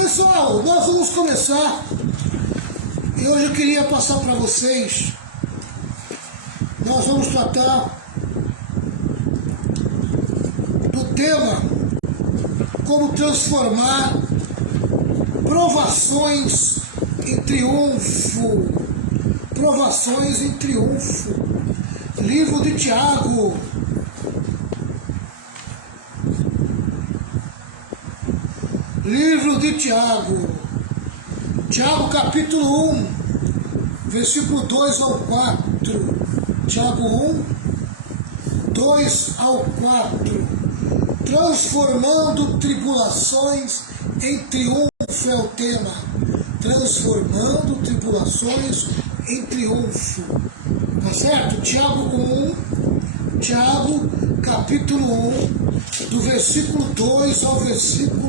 Pessoal, nós vamos começar e hoje eu queria passar para vocês, nós vamos tratar do tema como transformar provações em triunfo. Provações em triunfo. Livro de Tiago. Livro de Tiago. Tiago capítulo 1, versículo 2 ao 4. Tiago 1, 2 ao 4. Transformando tribulações em triunfo é o tema. Transformando tribulações em triunfo. Tá certo? Tiago 1, Tiago capítulo 1, do versículo 2 ao versículo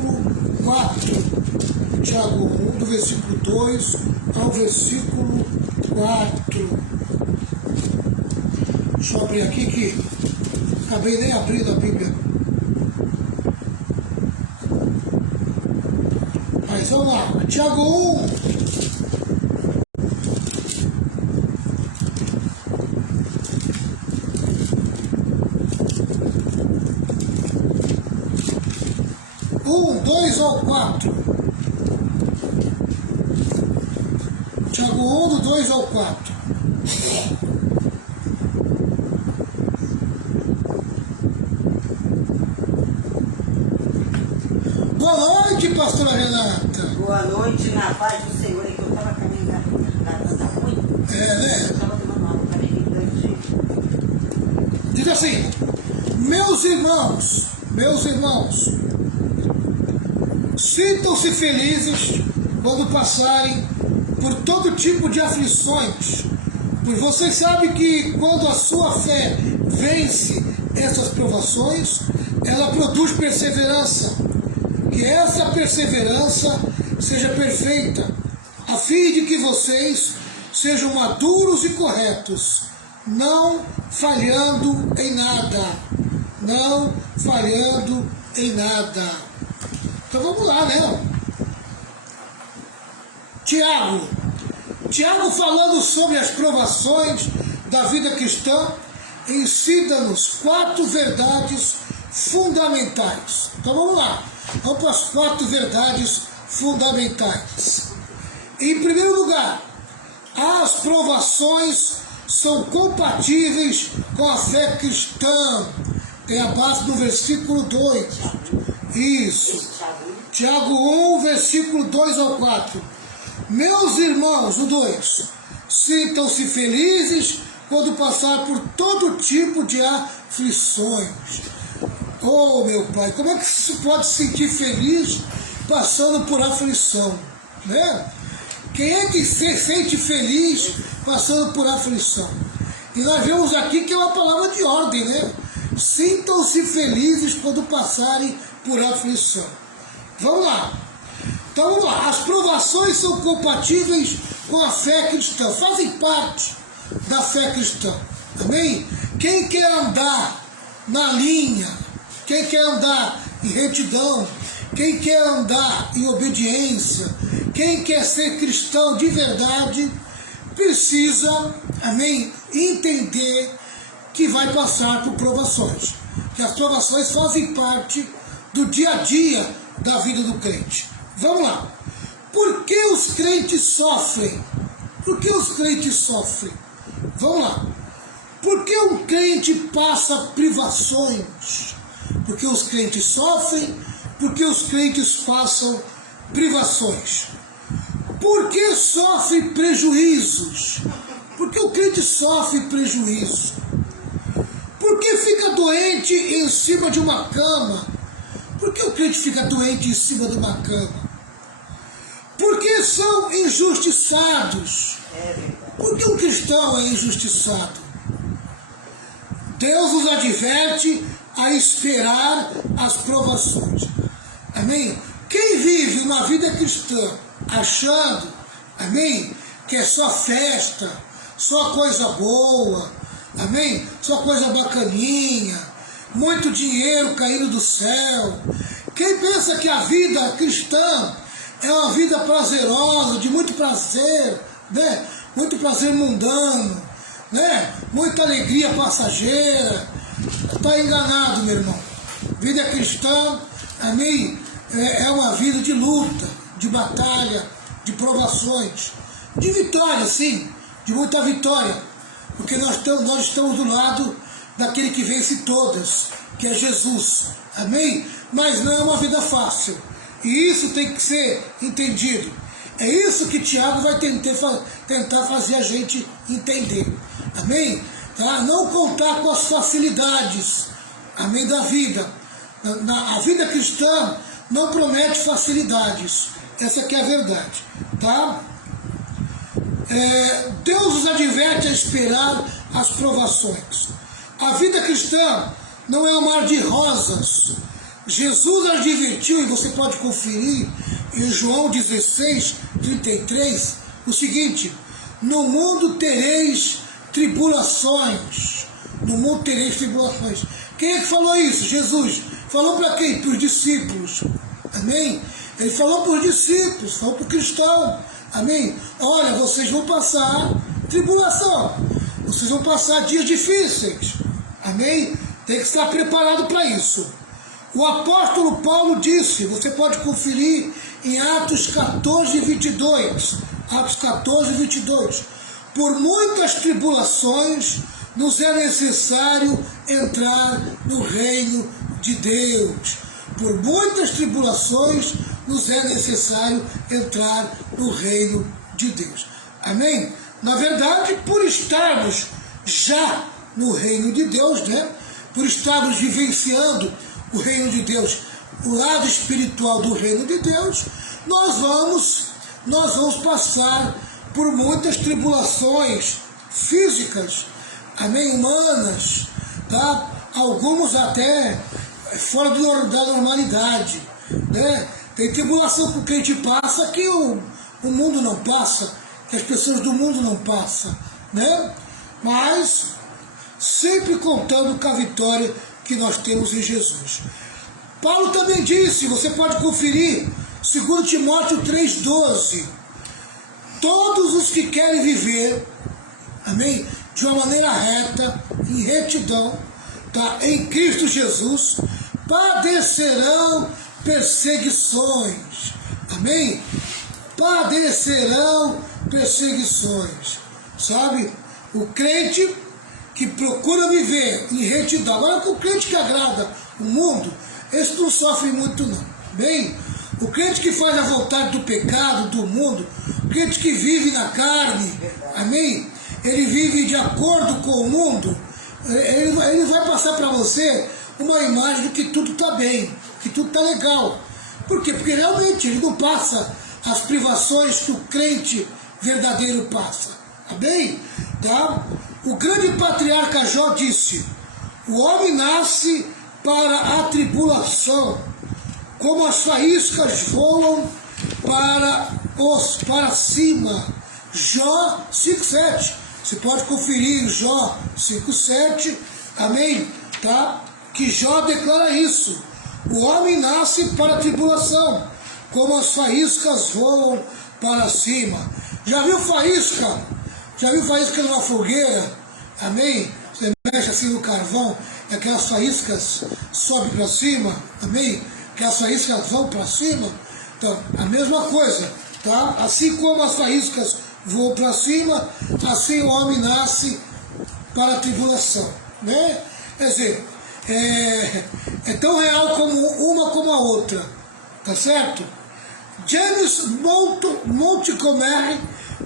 4. Tiago 1, do versículo 2 ao versículo 4. Deixa eu abrir aqui que acabei nem abrindo a Bíblia. Mas vamos lá. Tiago 1. Ao 4. Tiago 1, do 2 ao 4. Boa noite, pastora Renata. Boa noite, na paz do Senhor. É que eu estava com a minha garganta ruim. Né? Eu estava tomando água, acabei gritando. Diz assim: meus irmãos, sintam-se felizes quando passarem por todo tipo de aflições, pois vocês sabem que quando a sua fé vence essas provações, ela produz perseverança. Que essa perseverança seja perfeita, a fim de que vocês sejam maduros e corretos, não falhando em nada. Não falhando em nada. Então vamos lá, né? Tiago falando sobre as provações da vida cristã, ensina-nos 4 verdades fundamentais. Então vamos lá, vamos para as 4 verdades fundamentais. Em primeiro lugar, as provações são compatíveis com a fé cristã. Tem a base do versículo 2. Isso. Tiago 1, versículo 2 ao 4. Meus irmãos, o 2, sintam-se felizes quando passar por todo tipo de aflições. Oh, meu Pai, como é que se pode sentir feliz passando por aflição? Né? Quem é que se sente feliz passando por aflição? E nós vemos aqui que é uma palavra de ordem, né? Sintam-se felizes quando passarem por aflição. Vamos lá. Então vamos lá. As provações são compatíveis com a fé cristã. Fazem parte da fé cristã. Amém? Quem quer andar na linha, quem quer andar em retidão, quem quer andar em obediência, quem quer ser cristão de verdade, precisa, amém, entender que vai passar por provações. Que as provações fazem parte do dia a dia da vida do crente. Vamos lá. Por que os crentes sofrem? Por que os crentes sofrem? Vamos lá. Por que um crente passa privações? Porque os crentes sofrem, porque os crentes passam privações. Por que sofre prejuízos? Porque o crente sofre prejuízo. Por que fica doente em cima de uma cama? Por que o crente fica doente em cima de uma cama? Por que são injustiçados? Por que um cristão é injustiçado? Deus nos adverte a esperar as provações. Amém? Quem vive uma vida cristã achando, amém, que é só festa, só coisa boa, amém, só coisa bacaninha, muito dinheiro caindo do céu. Quem pensa que a vida cristã é uma vida prazerosa, de muito prazer, né? Muito prazer mundano, né? Muita alegria passageira. Está enganado, meu irmão. Vida cristã, amém, é uma vida de luta, de batalha, de provações, de vitória, sim, de muita vitória, porque nós estamos do lado daquele que vence todas, que é Jesus, amém? Mas não é uma vida fácil, e isso tem que ser entendido. É isso que Tiago vai tentar fazer a gente entender, amém? Tá? Não contar com as facilidades, amém, da vida. A vida cristã não promete facilidades, essa que é a verdade, tá? Deus nos adverte a esperar as provações. A vida cristã não é um mar de rosas. Jesus advertiu, e você pode conferir em João 16, 33, o seguinte: no mundo tereis tribulações. No mundo tereis tribulações. Quem é que falou isso? Jesus. Falou para quem? Para os discípulos. Amém? Ele falou para os discípulos, falou para o cristão. Amém? Olha, vocês vão passar tribulação. Vocês vão passar dias difíceis. Amém? Tem que estar preparado para isso. O apóstolo Paulo disse, você pode conferir em Atos 14, 22. Atos 14, 22. Por muitas tribulações nos é necessário entrar no reino de Deus. Por muitas tribulações nos é necessário entrar no reino de Deus. Amém? Na verdade, por estarmos já no reino de Deus, né? Por estarmos vivenciando o reino de Deus, o lado espiritual do reino de Deus, nós vamos passar por muitas tribulações físicas, amém, humanas, tá? Alguns até fora da normalidade, né? Tem tribulação que o crente passa que o mundo não passa, que as pessoas do mundo não passam, né? Mas sempre contando com a vitória que nós temos em Jesus. Paulo também disse, você pode conferir, 2 Timóteo 3,12, todos os que querem viver, amém, de uma maneira reta, em retidão, tá, em Cristo Jesus, padecerão perseguições, amém? Padecerão perseguições, sabe? O crente que procura viver em retidão, agora o crente que agrada o mundo, esse não sofre muito não, bem? O crente que faz a vontade do pecado, do mundo, o crente que vive na carne, amém? Ele vive de acordo com o mundo, ele vai passar para você uma imagem de que tudo está bem, que tudo está legal. Por quê? Porque realmente ele não passa as privações que o crente verdadeiro passa. Amém? Tá? O grande patriarca Jó disse, o homem nasce para a tribulação, como as faíscas voam para cima. Jó 5,7. Você pode conferir Jó 5,7. Amém? Tá? Que Jó declara isso. O homem nasce para a tribulação, como as faíscas voam para cima. Já viu faísca? Já viu faísca numa fogueira? Amém? Você mexe assim no carvão, e aquelas faíscas sobem para cima. Amém? Aquelas faíscas vão para cima. Então, a mesma coisa, tá? Assim como as faíscas voam para cima, assim o homem nasce para a tribulação, né? Quer dizer, é tão real como uma como a outra, tá certo? James Montgomery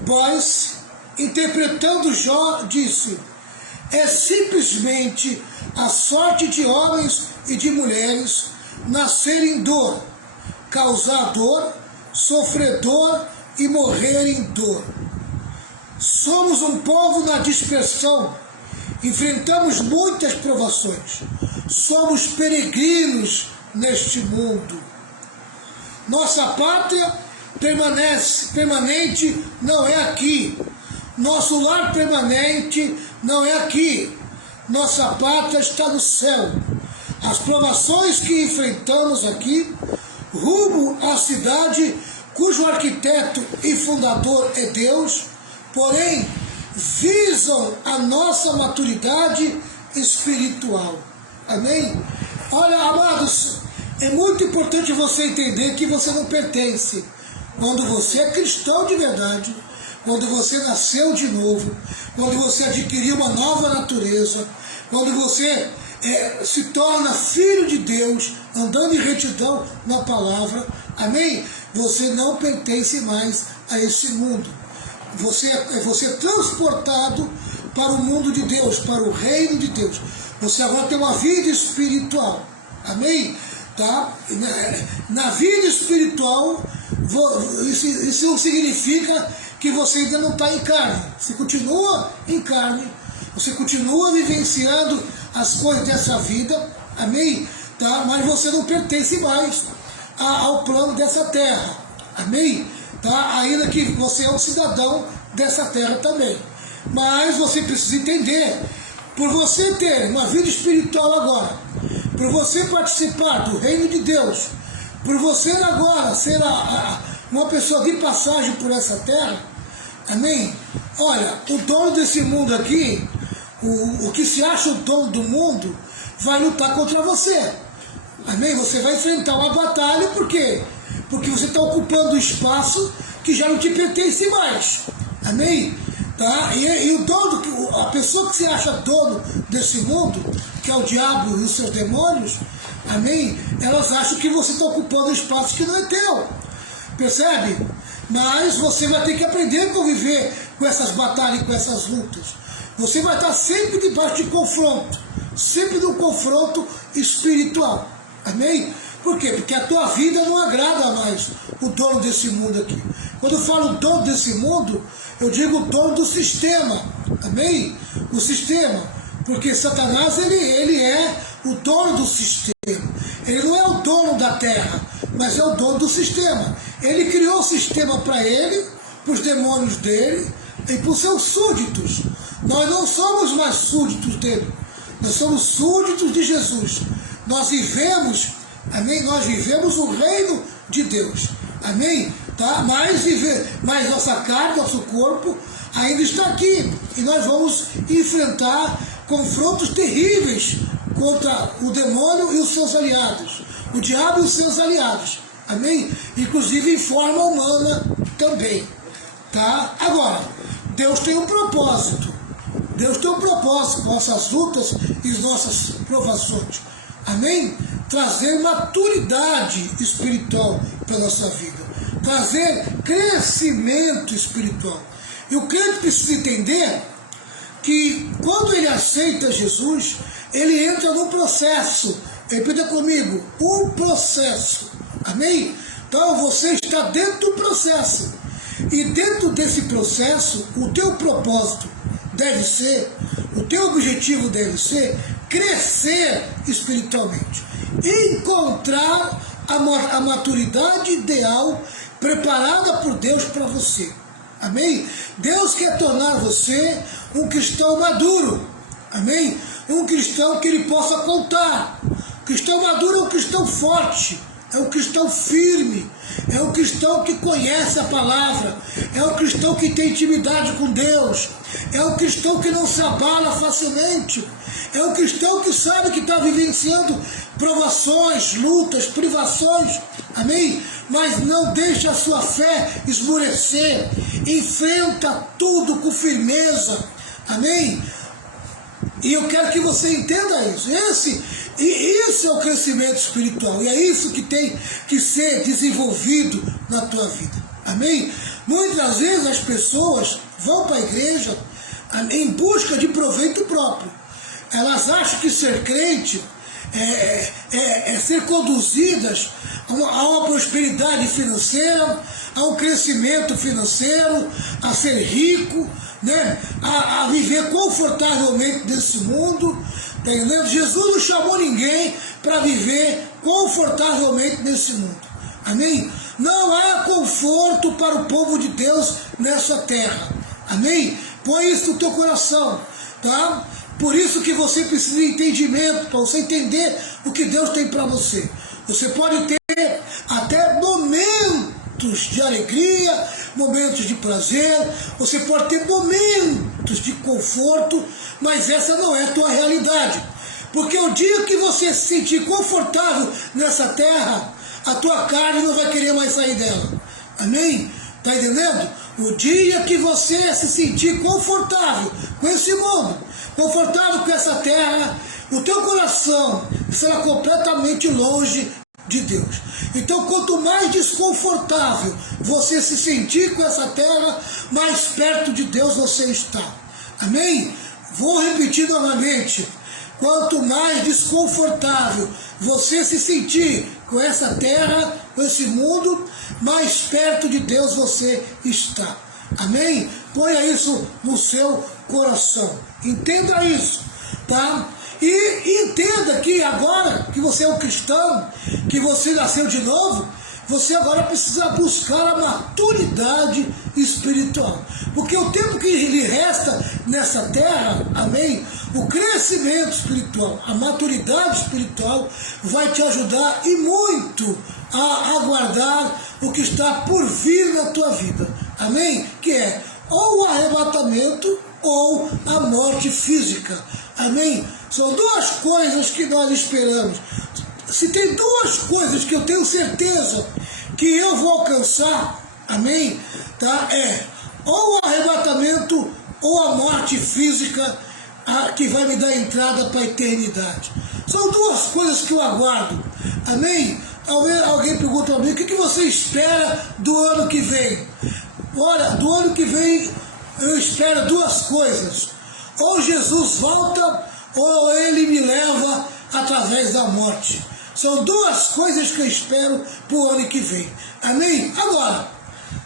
Boyce, interpretando Jó, disse, é simplesmente a sorte de homens e de mulheres nascer em dor, causar dor, sofrer dor e morrer em dor. Somos um povo na dispersão, enfrentamos muitas provações, somos peregrinos neste mundo. Nossa pátria permanente não é aqui, nosso lar permanente não é aqui, nossa pátria está no céu. As provações que enfrentamos aqui, rumo à cidade cujo arquiteto e fundador é Deus, porém visam a nossa maturidade espiritual. Amém? Olha, amados, é muito importante você entender que você não pertence. Quando você é cristão de verdade, quando você nasceu de novo, quando você adquiriu uma nova natureza, quando você se torna filho de Deus, andando em retidão na palavra, amém? Você não pertence mais a esse mundo. Você é transportado para o mundo de Deus, para o reino de Deus. Você agora tem uma vida espiritual, amém? Tá? Na vida espiritual, isso não significa que você ainda não está em carne. Você continua em carne, você continua vivenciando as coisas dessa vida, amém? Tá? Mas você não pertence mais ao plano dessa terra, amém? Tá? Ainda que você é um cidadão dessa terra também. Mas você precisa entender, por você ter uma vida espiritual agora, por você participar do reino de Deus, por você agora ser uma pessoa de passagem por essa terra, amém? Olha, o dono desse mundo aqui, o que se acha o dono do mundo, vai lutar contra você, amém? Você vai enfrentar uma batalha, por quê? Porque você está ocupando espaço que já não te pertence mais, amém? Tá? E o dono, a pessoa que se acha dono desse mundo, que é o diabo e os seus demônios, amém? Elas acham que você está ocupando um espaço que não é teu, percebe? Mas você vai ter que aprender a conviver com essas batalhas e com essas lutas. Você vai estar sempre debaixo de confronto, sempre num confronto espiritual, amém? Por quê? Porque a tua vida não agrada mais o dono desse mundo aqui. Quando eu falo dono desse mundo, eu digo dono do sistema, amém? O sistema, porque Satanás ele é o dono do sistema. Ele não é o dono da terra, mas é o dono do sistema. Ele criou o sistema para ele, para os demônios dele e para os seus súditos. Nós não somos mais súditos dele, nós somos súditos de Jesus. Nós vivemos, amém? Nós vivemos o reino de Deus, amém? Tá? Mas nossa carne, nosso corpo ainda está aqui. E nós vamos enfrentar confrontos terríveis contra o demônio e os seus aliados. O diabo e os seus aliados. Amém? Inclusive em forma humana também. Tá? Agora, Deus tem um propósito. Deus tem um propósito com nossas lutas e nossas provações. Amém? Trazer maturidade espiritual para a nossa vida. Trazer crescimento espiritual. E o crente precisa entender que quando ele aceita Jesus, ele entra num processo. Repita comigo, um processo. Amém? Então você está dentro do processo. E dentro desse processo, o teu propósito deve ser, o teu objetivo deve ser crescer espiritualmente. Encontrar a maturidade ideal preparada por Deus para você. Amém? Deus quer tornar você um cristão maduro. Amém? Um cristão que ele possa contar. Cristão maduro é um cristão forte. É um cristão firme. É um cristão que conhece a palavra. É um cristão que tem intimidade com Deus. É um cristão que não se abala facilmente. É um cristão que sabe que está vivenciando provações, lutas, privações. Amém? Mas não deixa a sua fé esmorecer. Enfrenta tudo com firmeza. Amém? E eu quero que você entenda isso. Isso é o crescimento espiritual. E é isso que tem que ser desenvolvido na tua vida. Amém? Muitas vezes as pessoas vão para a igreja em busca de proveito próprio. Elas acham que ser crente é ser conduzidas a uma prosperidade financeira, a um crescimento financeiro, a ser rico, né? a viver confortavelmente nesse mundo. Tá entendendo? Jesus não chamou ninguém para viver confortavelmente nesse mundo. Amém? Não há conforto para o povo de Deus nessa terra. Amém? Põe isso no teu coração, tá? Por isso que você precisa de entendimento, para você entender o que Deus tem para você. Você pode ter até momentos momentos de alegria, momentos de prazer, você pode ter momentos de conforto, mas essa não é a tua realidade. Porque o dia que você se sentir confortável nessa terra, a tua carne não vai querer mais sair dela. Amém? Está entendendo? O dia que você se sentir confortável com esse mundo, confortável com essa terra, o teu coração será completamente longe de Deus. Então, quanto mais desconfortável você se sentir com essa terra, mais perto de Deus você está. Amém? Vou repetir novamente. Quanto mais desconfortável você se sentir com essa terra, com esse mundo, mais perto de Deus você está. Amém? Ponha isso no seu coração. Entenda isso, tá? E entenda que agora que você é um cristão, que você nasceu de novo, você agora precisa buscar a maturidade espiritual. Porque o tempo que lhe resta nessa terra, amém? O crescimento espiritual, a maturidade espiritual vai te ajudar e muito a aguardar o que está por vir na tua vida. Amém? Que é ou o arrebatamento ou a morte física. Amém? São duas coisas que nós esperamos. Se tem duas coisas que eu tenho certeza que eu vou alcançar, amém? Tá? É ou o arrebatamento ou a morte física que vai me dar entrada para a eternidade. São duas coisas que eu aguardo. Amém? Alguém pergunta para mim, o que você espera do ano que vem? Olha, do ano que vem eu espero duas coisas. Ou Jesus volta, ou Ele me leva através da morte. São duas coisas que eu espero para o ano que vem. Amém? Agora,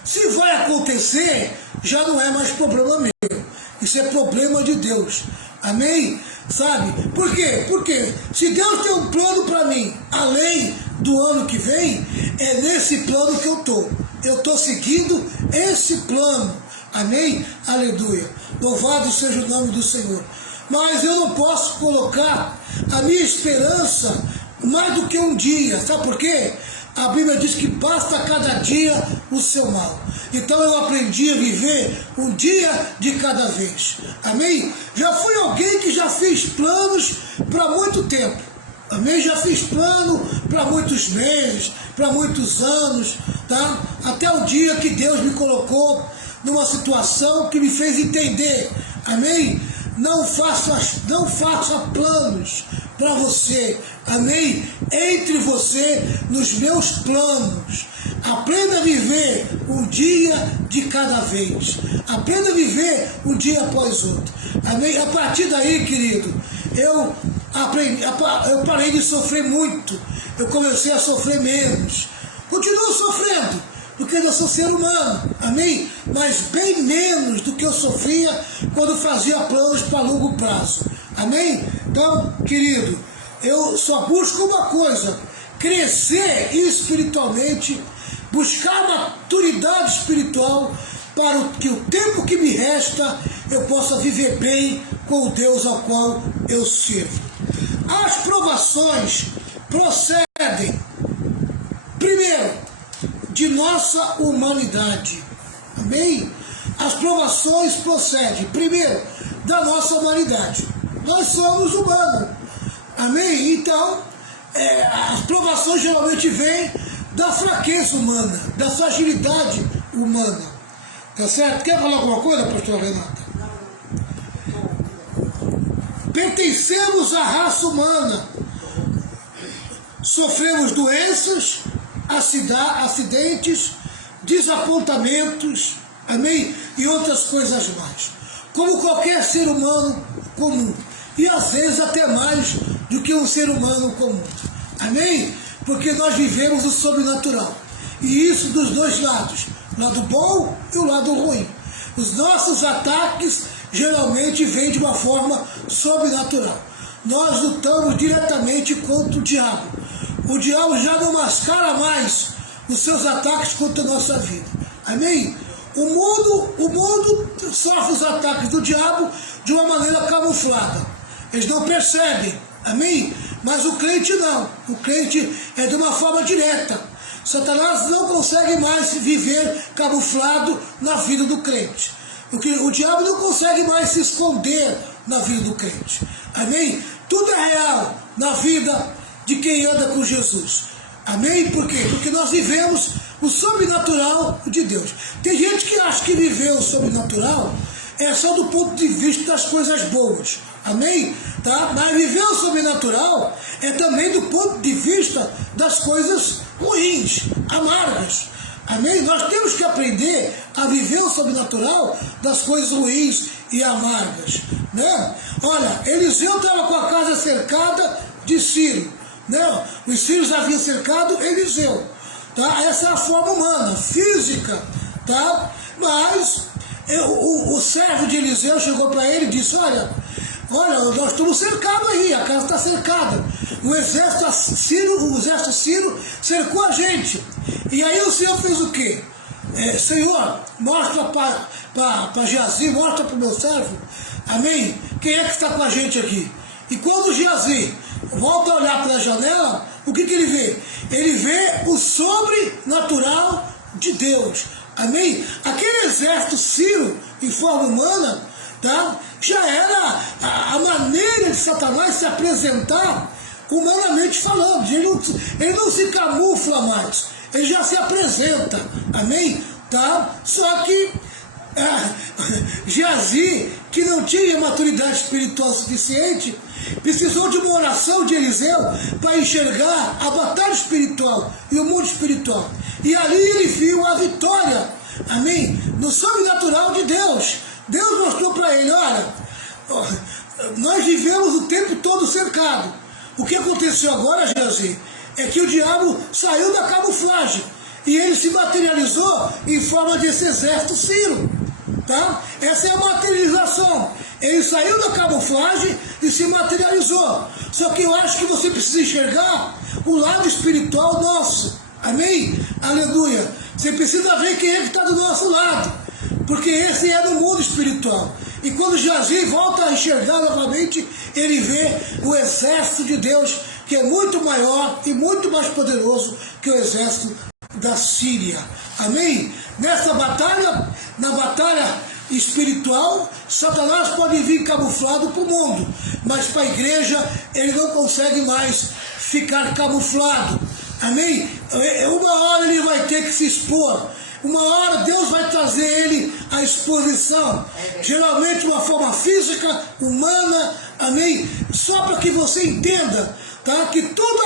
se vai acontecer, já não é mais problema meu. Isso é problema de Deus. Amém? Sabe? Por quê? Porque se Deus tem um plano para mim, além do ano que vem, é nesse plano que eu estou. Eu estou seguindo esse plano. Amém? Aleluia. Louvado seja o nome do Senhor. Mas eu não posso colocar a minha esperança mais do que um dia. Sabe por quê? A Bíblia diz que basta cada dia o seu mal. Então eu aprendi a viver um dia de cada vez. Amém? Já fui alguém que já fez planos para muito tempo. Amém? Já fiz plano para muitos meses, para muitos anos, tá? Até o dia que Deus me colocou numa situação que me fez entender. Amém? Não faça planos para você. Amém? Entre você nos meus planos. Aprenda a viver um dia de cada vez. Aprenda a viver um dia após outro. Amém? A partir daí, querido, eu parei de sofrer muito. Eu comecei a sofrer menos. Continuo sofrendo, porque eu sou ser humano, amém? Mas bem menos do que eu sofria quando fazia planos para longo prazo, amém? Então, querido, eu só busco uma coisa: crescer espiritualmente, buscar maturidade espiritual, para que o tempo que me resta eu possa viver bem com o Deus ao qual eu sirvo. As provações procedem, primeiro, de nossa humanidade. Amém? As provações procedem, primeiro, da nossa humanidade. Nós somos humanos. Amém? Então, as provações geralmente vêm da fraqueza humana, da fragilidade humana. Tá certo? Quer falar alguma coisa, pastor Renata? Pertencemos à raça humana. Sofremos doenças, acidentes, desapontamentos, amém? E outras coisas mais. Como qualquer ser humano comum. E às vezes até mais do que um ser humano comum. Amém? Porque nós vivemos o sobrenatural. E isso dos dois lados. O lado bom e o lado ruim. Os nossos ataques geralmente vêm de uma forma sobrenatural. Nós lutamos diretamente contra o diabo. O diabo já não mascara mais os seus ataques contra a nossa vida. Amém? O mundo sofre os ataques do diabo de uma maneira camuflada. Eles não percebem. Amém? Mas o crente não. O crente é de uma forma direta. Satanás não consegue mais viver camuflado na vida do crente. O diabo não consegue mais se esconder na vida do crente. Amém? Tudo é real na vida de quem anda com Jesus. Amém? Por quê? Porque nós vivemos o sobrenatural de Deus. Tem gente que acha que viver o sobrenatural é só do ponto de vista das coisas boas. Amém? Tá? Mas viver o sobrenatural é também do ponto de vista das coisas ruins, amargas. Amém? Nós temos que aprender a viver o sobrenatural das coisas ruins e amargas. Né? Olha, Eliseu estava com a casa cercada de Ciro. Né? Os sírios haviam cercado Eliseu. Tá? Essa é a forma humana, física. Tá? Mas o servo de Eliseu chegou para ele e disse, olha, nós estamos cercados aí, a casa está cercada. O exército sírio cercou a gente. E aí o Senhor fez o quê? Senhor, mostra para Geazi, mostra para o meu servo, amém? Quem é que está com a gente aqui? E quando Geazi volta a olhar pela janela, o que ele vê? Ele vê o sobrenatural de Deus. Amém? Aquele exército sírio em forma humana, tá? Já era a maneira de Satanás se apresentar humanamente falando. Ele não se camufla mais, ele já se apresenta. Amém? Tá? Só que Geazi, que não tinha maturidade espiritual suficiente, precisou de uma oração de Eliseu para enxergar a batalha espiritual e o mundo espiritual. E ali ele viu a vitória, amém? No sobrenatural de Deus. Deus mostrou para ele, olha, nós vivemos o tempo todo cercado. O que aconteceu agora, Geazi, é que o diabo saiu da camuflagem e ele se materializou em forma desse exército sírio. Tá? Essa é a materialização. Ele saiu da camuflagem e se materializou. Só que eu acho que você precisa enxergar o lado espiritual nosso. Amém? Aleluia. Você precisa ver quem é que está do nosso lado. Porque esse é no mundo espiritual. E quando Geazi volta a enxergar novamente, ele vê o exército de Deus, que é muito maior e muito mais poderoso que o exército da Síria. Amém? Nessa batalha, na batalha espiritual, Satanás pode vir camuflado para o mundo, mas para a igreja ele não consegue mais ficar camuflado. Amém? Uma hora ele vai ter que se expor. Uma hora Deus vai trazer ele à exposição. Geralmente uma forma física, humana. Amém? Só para que você entenda, tá? Que tudo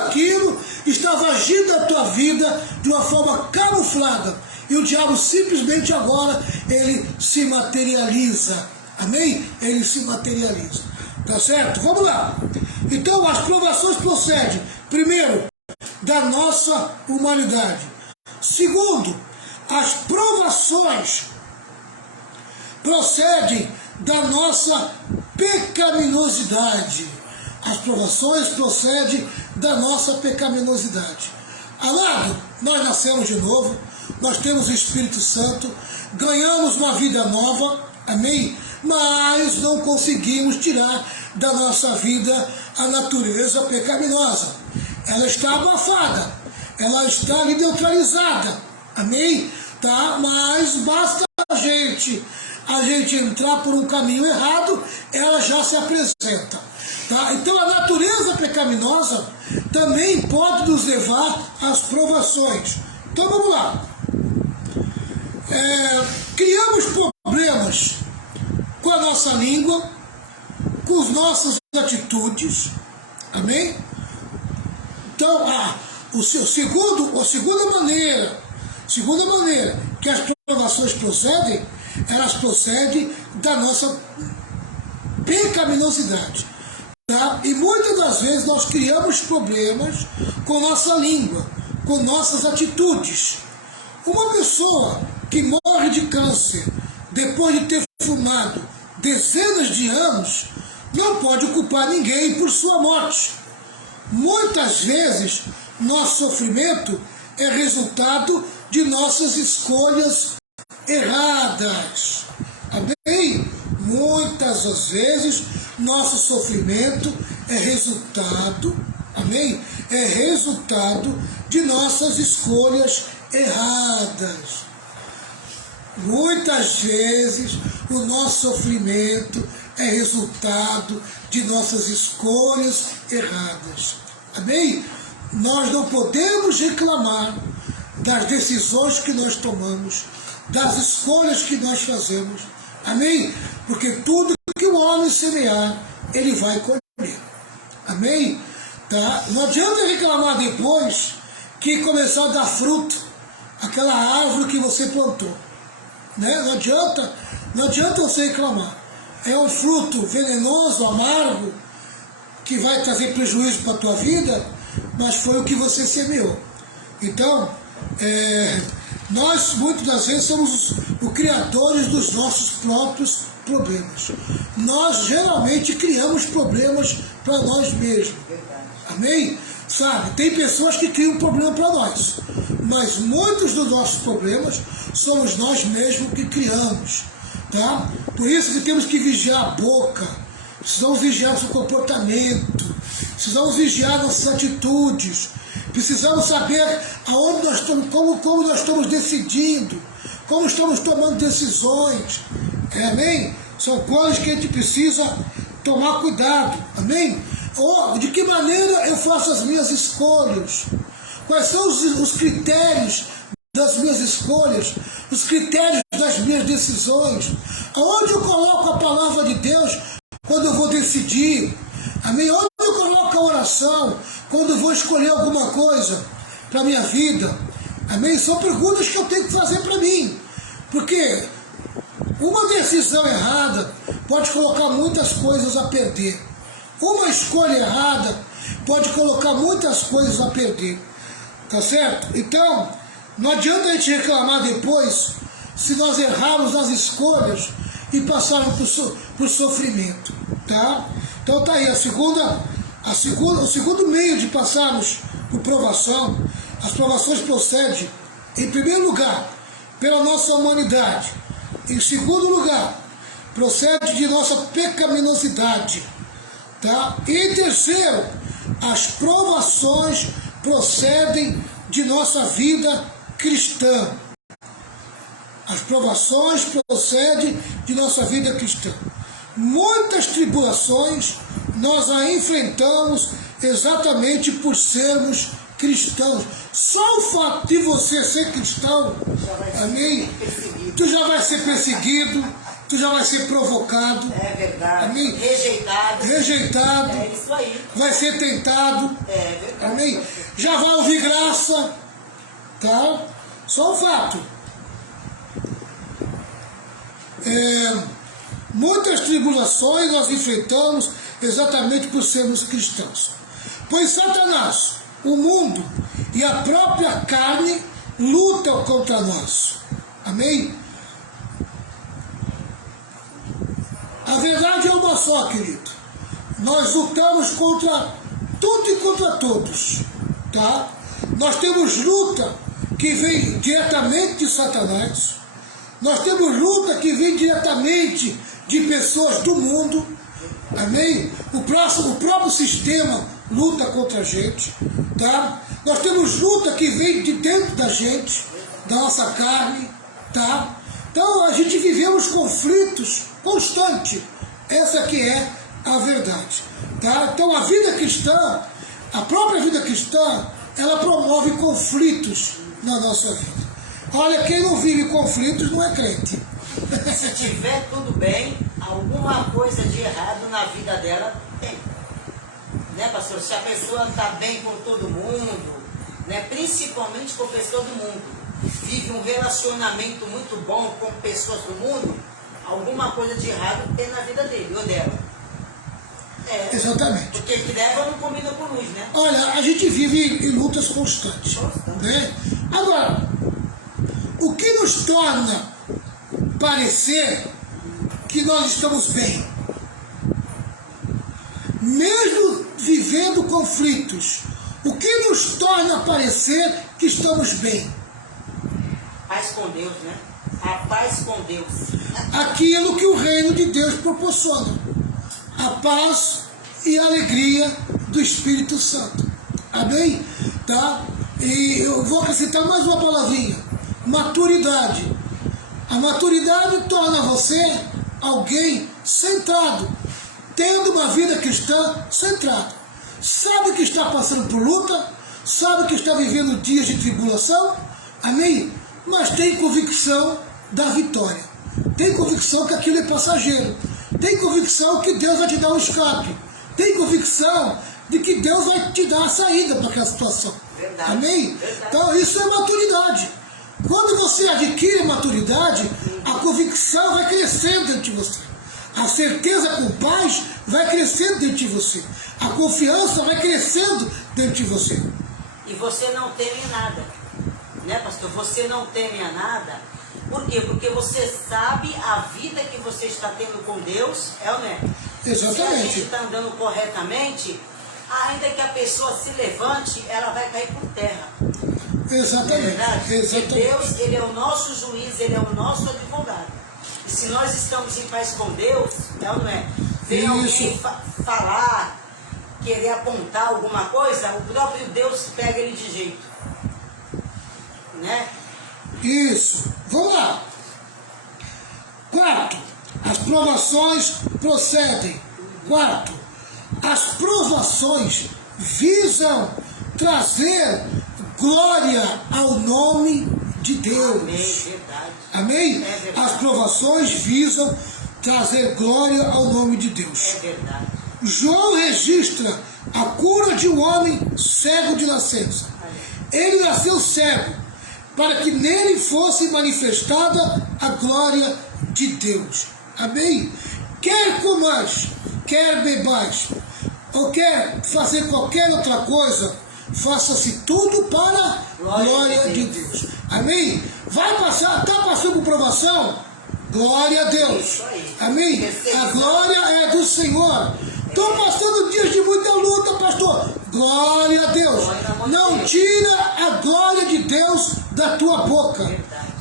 aquilo estava agindo na tua vida de uma forma camuflada. E o diabo simplesmente agora, ele se materializa. Amém? Ele se materializa. Tá certo? Vamos lá. Então as provações procedem, primeiro, da nossa humanidade. Segundo, as provações procedem da nossa pecaminosidade. As provações procedem da nossa pecaminosidade. Amado, nós nascemos de novo, nós temos o Espírito Santo, ganhamos uma vida nova, amém? Mas não conseguimos tirar da nossa vida a natureza pecaminosa. Ela está abafada, ela está ali neutralizada, amém? Tá? Mas basta a gente entrar por um caminho errado, ela já se apresenta. Tá? Então a natureza pecaminosa também pode nos levar às provações. Então vamos lá. Criamos problemas com a nossa língua, com as nossas atitudes, amém? Então a segunda maneira que as provações procedem, elas procedem da nossa pecaminosidade. Tá? E muitas das vezes nós criamos problemas com nossa língua, com nossas atitudes. Uma pessoa que morre de câncer depois de ter fumado dezenas de anos não pode culpar ninguém por sua morte. Muitas vezes nosso sofrimento é resultado de nossas escolhas erradas. Amém? Muitas das vezes nosso sofrimento é resultado Amém? É resultado de nossas escolhas erradas. Muitas vezes o nosso sofrimento é resultado de nossas escolhas erradas. Amém? Nós não podemos reclamar das decisões que nós tomamos, das escolhas que nós fazemos. Amém? Porque tudo que o homem semear, ele vai colher. Amém? Tá? Não adianta reclamar depois que começar a dar fruto aquela árvore que você plantou. Né? Não adianta você reclamar. É um fruto venenoso, amargo, que vai trazer prejuízo para a tua vida, mas foi o que você semeou. Então, nós muitas das vezes somos os criadores dos nossos próprios problemas. Nós geralmente criamos problemas para nós mesmos. Amém? Sabe, tem pessoas que criam problema para nós, mas muitos dos nossos problemas somos nós mesmos que criamos, tá? Por isso que temos que vigiar a boca, precisamos vigiar nosso comportamento, precisamos vigiar nossas atitudes, precisamos saber aonde nós estamos, como nós estamos decidindo, como estamos tomando decisões, amém? São coisas que a gente precisa tomar cuidado, amém? De que maneira eu faço as minhas escolhas? Quais são os critérios das minhas escolhas? Os critérios das minhas decisões? Aonde eu coloco a palavra de Deus quando eu vou decidir? Amém? Onde eu coloco a oração quando eu vou escolher alguma coisa para a minha vida? Amém? São perguntas que eu tenho que fazer para mim. Porque uma decisão errada pode colocar muitas coisas a perder. Uma escolha errada pode colocar muitas coisas a perder, tá certo? Então, não adianta a gente reclamar depois se nós errarmos nas escolhas e passarmos por sofrimento, tá? Então tá aí, o segundo meio de passarmos por provação. As provações procedem, em primeiro lugar, pela nossa humanidade. Em segundo lugar, procede de nossa pecaminosidade. Tá? E em terceiro, as provações procedem de nossa vida cristã. As provações procedem de nossa vida cristã. Muitas tribulações nós a enfrentamos exatamente por sermos cristãos. Só o fato de você ser cristão, amém? Tu já vai ser perseguido, tu já vai ser provocado. É verdade. Amém? Rejeitado. É isso aí. Vai ser tentado. É verdade. Amém? Já vai ouvir graça. Tá? Só um fato. Muitas tribulações nós enfrentamos exatamente por sermos cristãos. Pois Satanás, o mundo e a própria carne lutam contra nós. Amém? A verdade é uma só, querido. Nós lutamos contra tudo e contra todos, tá? Nós temos luta que vem diretamente de Satanás. Nós temos luta que vem diretamente de pessoas do mundo. Amém? O próprio sistema luta contra a gente, tá? Nós temos luta que vem de dentro da gente, da nossa carne, tá? Então a gente vivemos conflitos constantes. Essa que é a verdade, tá? Então a vida cristã, a própria vida cristã, ela promove conflitos na nossa vida. Olha, quem não vive conflitos não é crente. Se tiver tudo bem, alguma coisa de errado na vida dela tem. Né, pastor? Se a pessoa está bem com todo mundo, né, principalmente com pessoas do mundo, vive um relacionamento muito bom com pessoas do mundo, alguma coisa de errado tem na vida dele ou dela. Exatamente. Porque que leva não combina com luz, né? Olha, a gente vive em lutas constantes. Né? Agora, o que nos torna parecer que nós estamos bem? Mesmo vivendo conflitos, o que nos torna parecer que estamos bem? Paz com Deus, né? A paz com Deus. Aquilo que o reino de Deus proporciona. A paz e a alegria do Espírito Santo. Amém? Tá? E eu vou acrescentar mais uma palavrinha. Maturidade. A maturidade torna você alguém centrado, tendo uma vida cristã centrada. Sabe que está passando por luta, sabe que está vivendo dias de tribulação, amém? Mas tem convicção da vitória, tem convicção que aquilo é passageiro, tem convicção que Deus vai te dar um escape, tem convicção de que Deus vai te dar a saída para aquela situação. Verdade, amém? verdade. Então isso é maturidade. Quando você adquire maturidade, a convicção vai crescendo dentro de você. A certeza com paz vai crescendo dentro de você. A confiança vai crescendo dentro de você. E você não teme nada, né, pastor? Você não teme a nada. Por quê? Porque você sabe a vida que você está tendo com Deus, é ou não é? Exatamente. Se a gente está andando corretamente, ainda que a pessoa se levante, ela vai cair por terra. Exatamente. Não é verdade? Exatamente. Porque Deus, Ele é o nosso juiz, Ele é o nosso advogado. E se nós estamos em paz com Deus, é ou não é? Vem alguém falar, querer apontar alguma coisa, o próprio Deus pega ele de jeito. Né? Isso. Vamos lá. Quarto, as provações procedem. Quarto, as provações visam trazer glória ao nome de Deus. Amém, verdade. Amém? É verdade. As provações visam trazer glória ao nome de Deus. É verdade. João registra a cura de um homem cego de nascença. Ele nasceu cego, para que nele fosse manifestada a glória de Deus. Amém? Quer comais, quer bebais, ou quer fazer qualquer outra coisa, faça-se tudo para a glória de Deus. Amém? Vai passar, está passando por provação? Glória a Deus. Isso aí. Amém? A glória é do Senhor. Estou passando dias de muita luta, pastor. Glória a Deus. Não tira a glória de Deus da tua boca.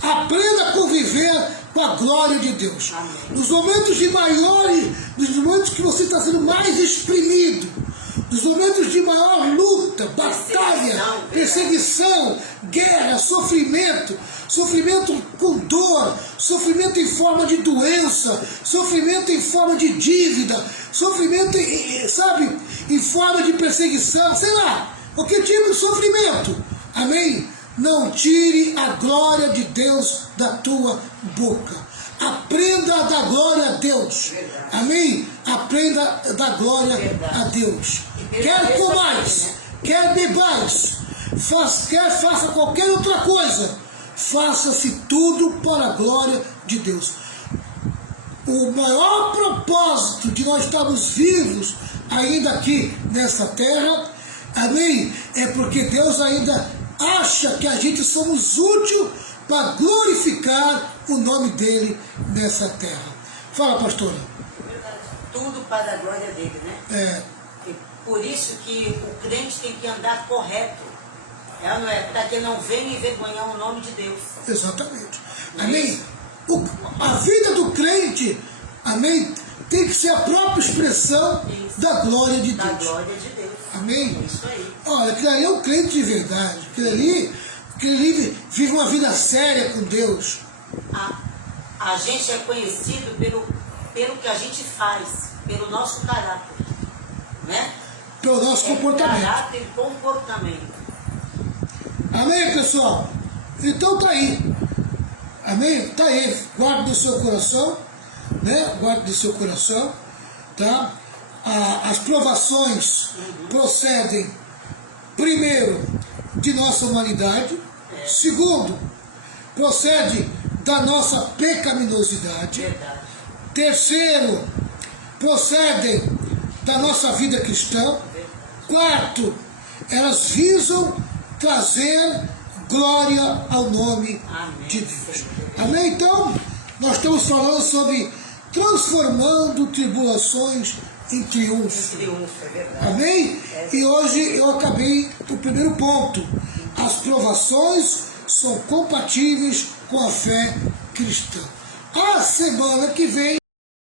Aprenda a conviver com a glória de Deus. Nos momentos de maiores, nos momentos que você está sendo mais exprimido, nos momentos de maior luta, batalha, perseguição, guerra, sofrimento, sofrimento com dor, sofrimento em forma de doença, sofrimento em forma de dívida, sofrimento, sabe, em forma de perseguição, sei lá, qualquer tipo de sofrimento, amém? Não tire a glória de Deus da tua boca. Aprenda a dar glória a Deus. Amém? Aprenda a dar glória a Deus. Quer comais, quer bebais, quer faça qualquer outra coisa, faça-se tudo para a glória de Deus. O maior propósito de nós estarmos vivos ainda aqui nessa terra, amém? É porque Deus ainda acha que a gente somos úteis para glorificar o nome dele nessa terra. Fala, pastora. Tudo para a glória dele, né? É. E por isso que o crente tem que andar correto. É ou não é? Para que não venha envergonhar o nome de Deus. Exatamente. Amém? A vida do crente, amém, tem que ser a própria expressão da glória de Deus. Da glória de Deus. Amém? Isso aí. Olha, aquele ali é um crente de verdade. Aquele ali vive uma vida séria com Deus. A gente é conhecido pelo que a gente faz, pelo nosso caráter, né? Pelo nosso comportamento. Caráter e comportamento. Amém, pessoal? Então tá aí. Amém? Tá aí. Guarde no seu coração, né? Guarde no seu coração, tá? As provações procedem, primeiro, de nossa humanidade. Segundo, procede da nossa pecaminosidade. Verdade. Terceiro, procedem da nossa vida cristã. Quarto, elas visam trazer glória ao nome de Deus. Amém? Então, nós estamos falando sobre transformando tribulações em triunfo. Triunfo, é verdade. Amém? E hoje eu acabei o primeiro ponto. As provações são compatíveis com a fé cristã. A semana que vem